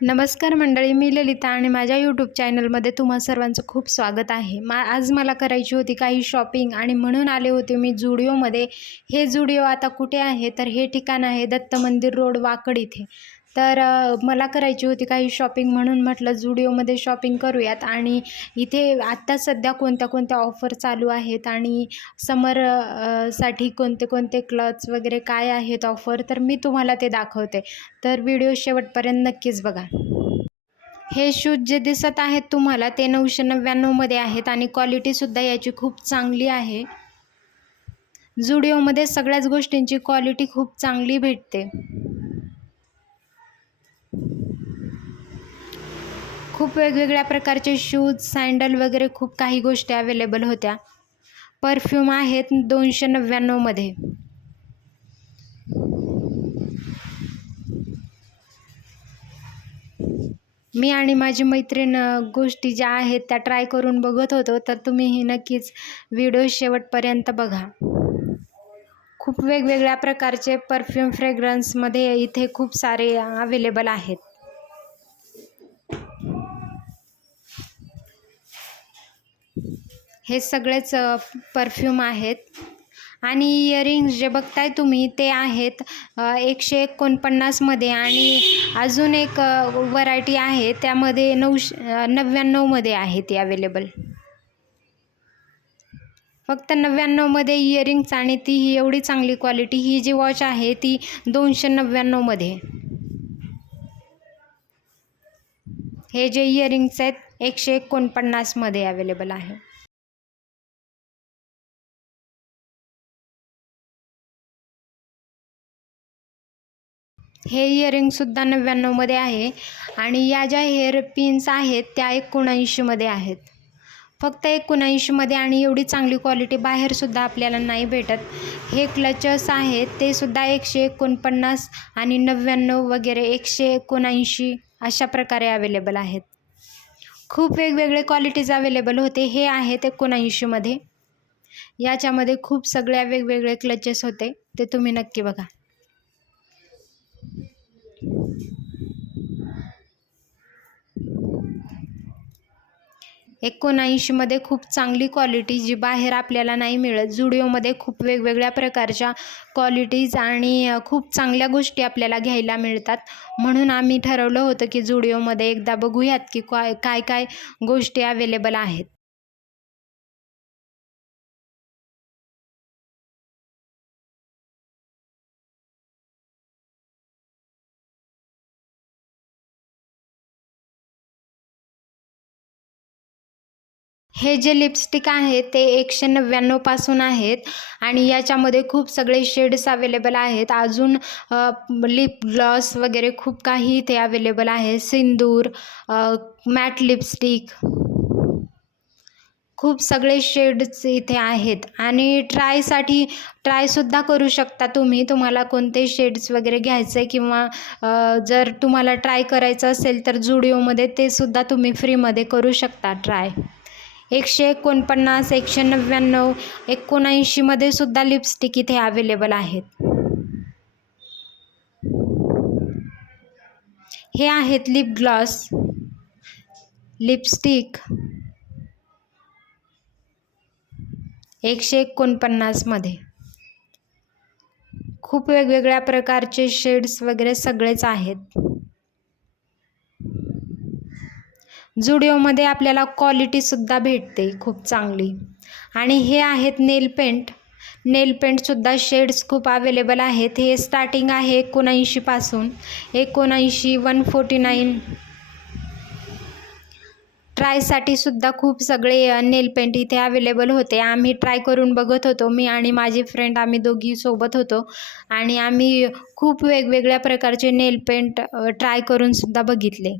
नमस्कार मंडळी मी ललिता आणि माझ्या यूट्यूब चॅनलमध्ये तुम्हा सर्वांचं खूप स्वागत आहे. मा आज मला करायची होती काही शॉपिंग आणि म्हणून आले होते मी जुडिओमध्ये हे जुडिओ आता कुठे आहे? तर हे ठिकाण आहे दत्त मंदिर रोड वाकड इथे. तर मला करायची होती काही शॉपिंग म्हणून म्हटलं जुडिओमध्ये शॉपिंग करूयात. आणि इथे आत्ता सध्या कोणत्या कोणत्या ऑफर चालू आहेत आणि समरसाठी कोणते कोणते क्लच वगैरे काय आहेत ऑफर तर मी तुम्हाला ते दाखवते. तर व्हिडिओ शेवटपर्यंत नक्कीच बघा. हे शूज जे दिसत आहेत तुम्हाला ते नऊशे नव्याण्णवमध्ये आहेत आणि क्वालिटीसुद्धा याची खूप चांगली आहे. जुडिओमध्ये सगळ्याच गोष्टींची क्वालिटी खूप चांगली भेटते. खूप वेगवेगळ्या प्रकारचे शूज सँडल वगैरे खूप काही गोष्टी अवेलेबल होत्या. परफ्यूम आहेत दोनशे नव्याण्णवमध्ये मी आणि माझी मैत्रीण गोष्टी ज्या आहेत त्या ट्राय करून बघत होतो तर तुम्हीही नक्कीच व्हिडिओ शेवटपर्यंत बघा. खूप वेगवेगळ्या प्रकारचे परफ्यूम फ्रेग्रन्समध्ये इथे खूप सारे अवेलेबल आहेत. हे सगळेच परफ्यूम आहेत. आणि इयरिंग्स जे बघताय तुम्ही ते आहेत एकशे एकोणपन्नासमध्ये आणि अजून एक व्हरायटी आहे त्यामध्ये नऊशे नव्याण्णवमध्ये आहे ती अवेलेबल. फक्त नव्याण्णवमध्ये इयरिंग्स आणि ती ही एवढी चांगली क्वालिटी ही जी वॉच आहे ती दोनशे नव्याण्णवमध्ये हे जे इयरिंग्स आहेत एकशे एकोणपन्नासमध्ये अवेलेबल आहे. हे इयरिंगसुद्धा नव्याण्णवमध्ये आहे. आणि या ज्या हेअर पिन्स आहेत त्या एकोणऐंशीमध्ये आहेत. फक्त एकोणऐंशीमध्ये आणि एवढी चांगली क्वालिटी बाहेरसुद्धा आपल्याला नाही भेटत. हे क्लचस आहेत ते सुद्धा एकशे एकोणपन्नास आणि नव्याण्णव वगैरे एकशे एकोणऐंशी अशा प्रकारे अवेलेबल आहेत. खूप वेगवेगळे क्वालिटीज अवेलेबल होते. हे आहेत एकोणऐंशीमध्ये याच्यामध्ये खूप सगळ्या वेगवेगळे क्लचेस होते. ते तुम्ही नक्की बघा. एकोणऐंशीमध्ये खूप चांगली क्वालिटी जी बाहेर आपल्याला नाही मिळत. जुडिओमध्ये खूप वेगवेगळ्या प्रकारच्या क्वालिटीज आणि खूप चांगल्या गोष्टी आपल्याला घ्यायला मिळतात. म्हणून आम्ही ठरवलं होतं की जुडिओमध्ये एकदा बघूयात की काय काय काय गोष्टी अवेलेबल आहेत. हे जे लिपस्टिक आहे ते एकशे नव्याण्णवपासून आहेत आणि याच्यामध्ये खूप सगळे शेड्स अवेलेबल आहेत. अजून लिप ग्लॉस वगैरे खूप काही इथे अवेलेबल आहे. सिंदूर मॅट लिपस्टिक खूप सगळे शेड्स इथे आहेत. आणि ट्रायसाठी ट्रायसुद्धा करू शकता तुम्ही. तुम्हाला कोणते शेड्स वगैरे घ्यायचे किंवा जर तुम्हाला ट्राय करायचं असेल तर जुडिओमध्ये ते सुद्धा तुम्ही फ्रीमध्ये करू शकता ट्राय एकशे एकोणपन्नास एकशे नव्याण्णव एकोणऐंशीमध्ये सुद्धा लिपस्टिक इथे अवेलेबल आहेत. हे आहेत लिप ग्लॉस लिपस्टिक एकशे एकोणपन्नासमध्ये खूप वेगवेगळ्या प्रकारचे शेड्स वगैरे सगळेच आहेत. जुडिओमध्ये आपल्याला क्वालिटीसुद्धा भेटते खूप चांगली. आणि हे आहेत नेल पेंट नेल पेंटसुद्धा शेड्स खूप अवेलेबल आहेत. हे स्टार्टिंग आहे एकोणऐंशीपासून एकोणऐंशी वन फोर्टी नाईन ट्रायसाठी सुद्धा खूप सगळे नेल पेंट इथे अवेलेबल होते. आम्ही ट्राय करून बघत होतो. मी आणि माझी फ्रेंड आम्ही दोघी सोबत होतो. आणि आम्ही खूप वेगवेगळ्या प्रकारचे नेल पेंट ट्राय करून सुद्धा बघितले.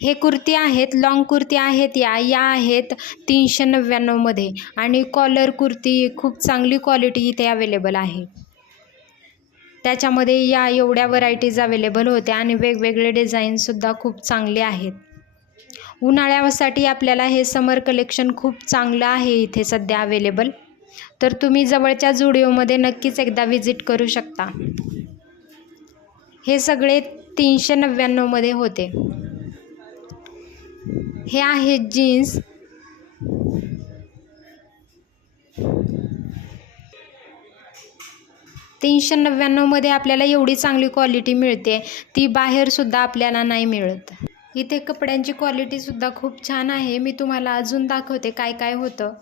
हे कुर्ती आहेत लॉंग कुर्ती आहेत या या आहेत तीनशे नव्याण्णवमध्ये आणि कॉलर कुर्ती खूप चांगली क्वालिटी इथे अवेलेबल आहे. त्याच्यामध्ये या एवढ्या व्हरायटीज अवेलेबल होत्या आणि वेगवेगळे डिझाईनसुद्धा खूप चांगले आहेत. उन्हाळ्यासाठी आपल्याला हे समर कलेक्शन खूप चांगलं आहे इथे सध्या अवेलेबल तर तुम्ही जवळच्या जुडिओमध्ये नक्कीच एकदा व्हिजिट करू शकता. हे सगळे तीनशे नव्याण्णवमध्ये होते. हे आहेत जीन्स. तीनशे नव्याण्णवमध्ये आपल्याला एवढी चांगली क्वालिटी मिळते. ती बाहेरसुद्धा आपल्याला नाही मिळत. इथे कपड्यांची क्वालिटीसुद्धा खूप छान आहे. मी तुम्हाला अजून दाखवते काय काय होतं.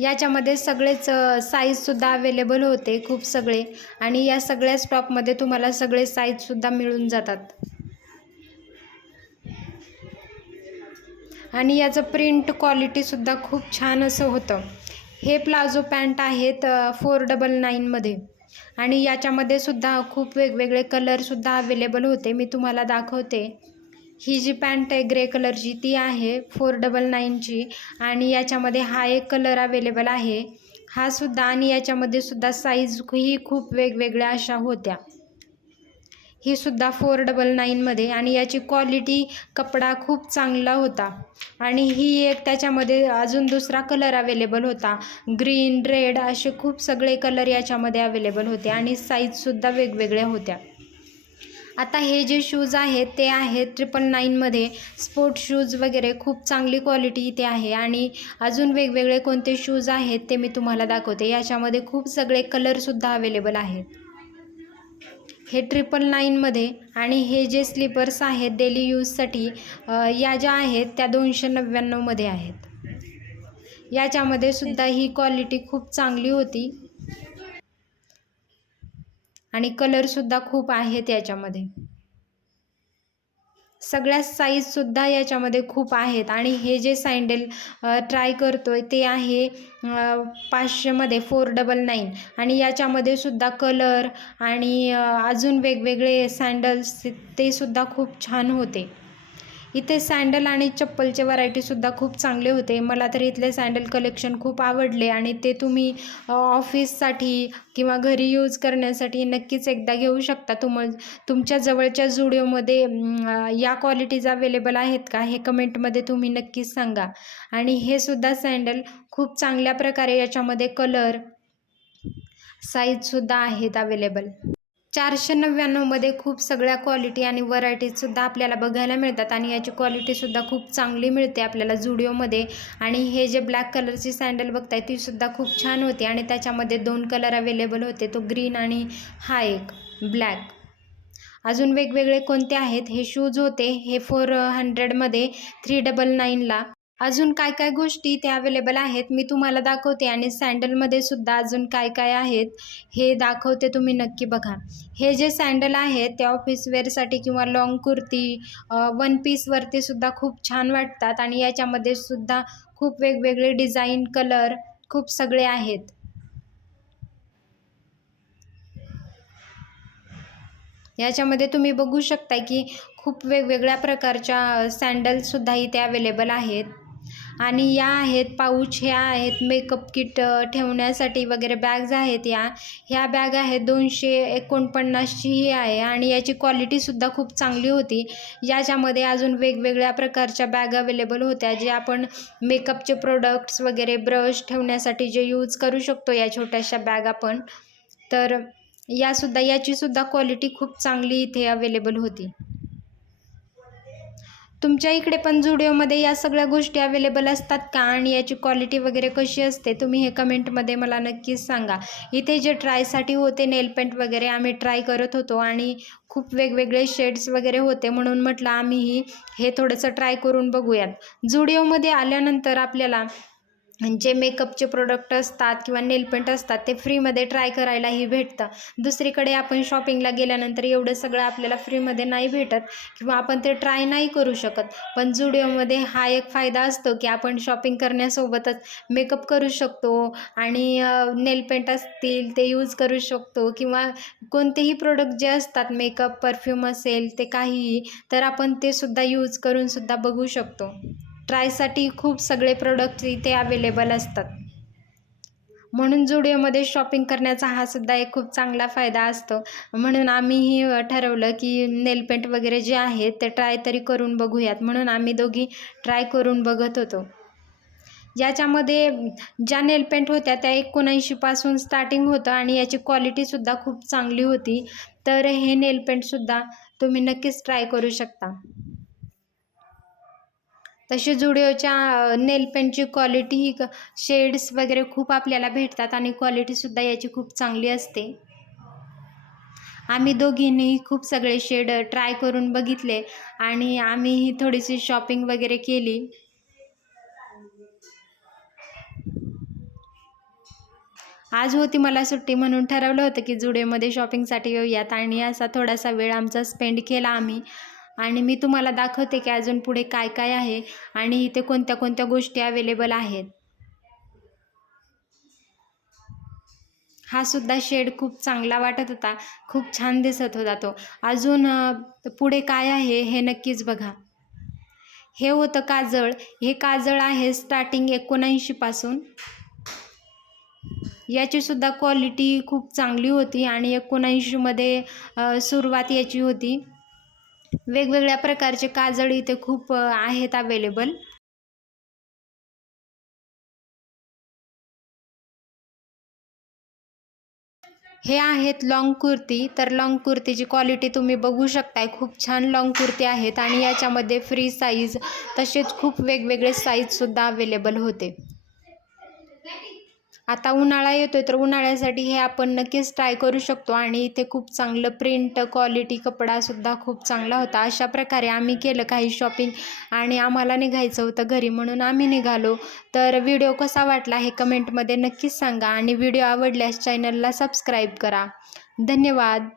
याच्यामध्ये सगळेच साईजसुद्धा अवेलेबल होते खूप सगळे. आणि या सगळ्या स्टॉपमध्ये तुम्हाला सगळे साईजसुद्धा मिळून जातात. आणि याचं प्रिंट क्वालिटीसुद्धा खूप छान असं होतं. हे प्लाझो पॅन्ट आहेत फोर डबल नाईनमध्ये आणि याच्यामध्ये सुद्धा खूप वेगवेगळे कलरसुद्धा अवेलेबल होते. मी तुम्हाला दाखवते. ही जी पॅन्ट आहे ग्रे कलरची ती आहे फोर डबल नाईनची आणि याच्यामध्ये हा एक कलर अवेलेबल आहे. हा सुद्धा आणि याच्यामध्ये सुद्धा साईज ही खूप वेगवेगळ्या अशा होत्या. ही सुद्धा फोर डबल नाईनमध्ये आणि याची क्वालिटी कपडा खूप चांगला होता. आणि ही एक त्याच्यामध्ये अजून दुसरा कलर अवेलेबल होता. ग्रीन रेड असे खूप सगळे कलर याच्यामध्ये अवेलेबल होते आणि साईजसुद्धा वेगवेगळ्या होत्या. आता हे जे शूज आहेत ते आहेत ट्रिपल नाईनमध्ये स्पोर्ट शूज वगैरे खूप चांगली क्वालिटी इथे आहे. आणि अजून वेगवेगळे कोणते शूज आहेत ते मी तुम्हाला दाखवते. याच्यामध्ये खूप सगळे कलरसुद्धा अवेलेबल आहेत. हे ट्रिपल नाईनमध्ये आणि हे जे स्लीपर्स आहेत डेली यूजसाठी या ज्या आहेत त्या दोनशे नव्याण्णवमध्ये आहेत. याच्यामध्ये सुद्धा ही क्वालिटी खूप चांगली होती. आणि कलरसुद्धा खूप आहेत याच्यामध्ये. सगळ्या साईजसुद्धा याच्यामध्ये खूप आहेत. आणि हे जे सँडल ट्राय करतो आहे ते आहे पाचशेमध्ये फोर डबल नाईन आणि याच्यामध्ये सुद्धा कलर आणि अजून वेगवेगळे सँडल्स ते सुद्धा खूप छान होते. इथे सँडल आणि चप्पलचे व्हरायटीसुद्धा खूप चांगले होते. मला तर इथले सँडल कलेक्शन खूप आवडले आणि ते तुम्ही ऑफिससाठी किंवा घरी यूज करण्यासाठी नक्कीच एकदा घेऊ शकता. तुम तुमच्या जवळच्या जुडिओमध्ये या क्वालिटीज अवेलेबल आहेत का? हे कमेंटमध्ये तुम्ही नक्कीच सांगा. आणि हे सुद्धा सँडल खूप चांगल्या प्रकारे याच्यामध्ये कलर साईजसुद्धा आहेत अवेलेबल चारशे नव्याण्णवमध्ये खूप सगळ्या क्वालिटी आणि व्हरायटीजसुद्धा आपल्याला बघायला मिळतात आणि याची क्वालिटीसुद्धा खूप चांगली मिळते आपल्याला जुडिओमध्ये आणि हे जे ब्लॅक कलरची सँडल बघताय तीसुद्धा खूप छान होती आणि त्याच्यामध्ये दोन कलर अवेलेबल होते. तो ग्रीन आणि हा एक ब्लॅक अजून वेगवेगळे कोणते आहेत? हे शूज होते. हे फोर हंड्रेडमध्ये थ्री डबल नाईनला अजून काय काय गोष्टी त्या अवेलेबल आहेत मी तुम्हाला दाखवते आणि सँडलमध्ये सुद्धा अजून काय काय आहेत हे दाखवते तुम्ही नक्की बघा. हे जे सँडल आहेत ते ऑफिस वेअरसाठी किंवा लाँग कुर्ती वन पीसवरती सुद्धा खूप छान वाटतात आणि याच्यामध्ये सुद्धा खूप वेगवेगळे डिझाईन कलर खूप सगळे आहेत. याच्यामध्ये तुम्ही बघू शकता की खूप वेगवेगळ्या प्रकारच्या सँडलसुद्धा इथे अवेलेबल आहेत. आणि या आहेत पाऊच ह्या आहेत मेकअप किट ठेवण्यासाठी वगैरे बॅग्ज आहेत या. ह्या बॅग आहेत दोनशे एकोणपन्नासची ही आहे आणि याची क्वालिटीसुद्धा खूप चांगली होती. याच्यामध्ये अजून वेगवेगळ्या प्रकारच्या बॅग अवेलेबल होत्या जे आपण मेकअपचे प्रोडक्ट्स वगैरे ब्रश ठेवण्यासाठी जे यूज करू शकतो या छोट्याशा बॅग आपण. तर यासुद्धा याचीसुद्धा क्वालिटी खूप चांगली इथे अवेलेबल होती. तुमच्या इकडे पण जुडिओमध्ये या सगळ्या गोष्टी अवेलेबल असतात का? आणि याची क्वालिटी वगैरे कशी असते? तुम्ही हे कमेंटमध्ये मला नक्कीच सांगा. इथे जे ट्रायसाठी होते नेल पेंट वगैरे आम्ही ट्राय करत होतो आणि खूप वेगवेगळे शेड्स वगैरे होते. म्हणून म्हटलं आम्हीही हे थोडंसं ट्राय करून बघूयात. जुडिओमध्ये आल्यानंतर आपल्याला जे मेकअपचे प्रोडक्ट असतात किंवा नेलपेंट असतात ते फ्रीमध्ये ट्राय करायलाही भेटतं. दुसरीकडे आपण शॉपिंगला गेल्यानंतर एवढं सगळं आपल्याला फ्रीमध्ये नाही भेटत किंवा आपण ते ट्राय नाही करू शकत. पण जुडिओमध्ये हा एक फायदा असतो की आपण शॉपिंग करण्यासोबतच मेकअप करू शकतो आणि नेलपेंट असतील ते यूज करू शकतो किंवा कोणतेही प्रोडक्ट जे असतात मेकअप परफ्यूम असेल ते काहीही तर आपण ते सुद्धा यूज करूनसुद्धा बघू शकतो. ट्रायसाठी खूप सगळे प्रोडक्ट इथे अवेलेबल असतात. म्हणून जुडिओमध्ये शॉपिंग करण्याचा हा सुद्धा एक खूप चांगला फायदा असतो. म्हणून आम्हीही ठरवलं की नेलपेंट वगैरे जे आहेत ते ट्राय तरी करून बघूयात. म्हणून आम्ही दोघी ट्राय करून बघत होतो. याच्यामध्ये ज्या नेलपेंट होत्या त्या एकोणऐंशीपासून स्टार्टिंग होतं आणि याची क्वालिटीसुद्धा खूप चांगली होती. तर हे नेलपेंटसुद्धा तुम्ही नक्कीच ट्राय करू शकता. तसे जुडिओच्या नेलपेंटची क्वालिटी ही शेड्स वगैरे खूप आपल्याला भेटतात आणि क्वालिटीसुद्धा याची खूप चांगली असते. आम्ही दोघींनीही खूप सगळे शेड ट्राय करून बघितले आणि आम्हीही थोडीशी शॉपिंग वगैरे केली. आज होती मला सुट्टी म्हणून ठरवलं होतं की जुडेमध्ये शॉपिंगसाठी येऊयात आणि असा थोडासा वेळ आमचा स्पेंड केला आम्ही. आणि मी तुम्हाला दाखवते की अजून पुढे काय काय आहे आणि इथे कोणत्या कोणत्या गोष्टी अवेलेबल आहेत. हा सुद्धा शेड खूप चांगला वाटत होता. खूप छान दिसत होता तो. अजून पुढे काय आहे हे नक्कीच बघा. हे होतं काजळ. हे काजळ आहे स्टार्टिंग एकोणऐंशीपासून याची सुद्धा क्वालिटी खूप चांगली होती आणि एकोणऐंशीमध्ये सुरुवात याची होती. वेगवेगळ्या प्रकारचे काजळ इथे खूप आहेत अवेलेबल हे आहेत लॉंग कुर्ती. तर लॉंग कुर्तीची क्वालिटी तुम्ही बघू शकताय. खूप छान लॉंग कुर्ती आहेत आणि याच्यामध्ये फ्री साईज तसेच खूप वेगवेगळे साईजसुद्धा अवेलेबल होते. आता उन्हाळा येतोय तर उन्हाळ्यासाठी हे आपण नक्कीच ट्राय करू शकतो आणि इथे खूप चांगलं प्रिंट क्वालिटी कपडासुद्धा खूप चांगला होता. अशा प्रकारे आम्ही केलं काही शॉपिंग आणि आम्हाला निघायचं होतं घरी म्हणून आम्ही निघालो. तर व्हिडिओ कसा वाटला हे कमेंटमध्ये नक्कीच सांगा आणि व्हिडिओ आवडल्यास चॅनलला सबस्क्राईब करा. धन्यवाद.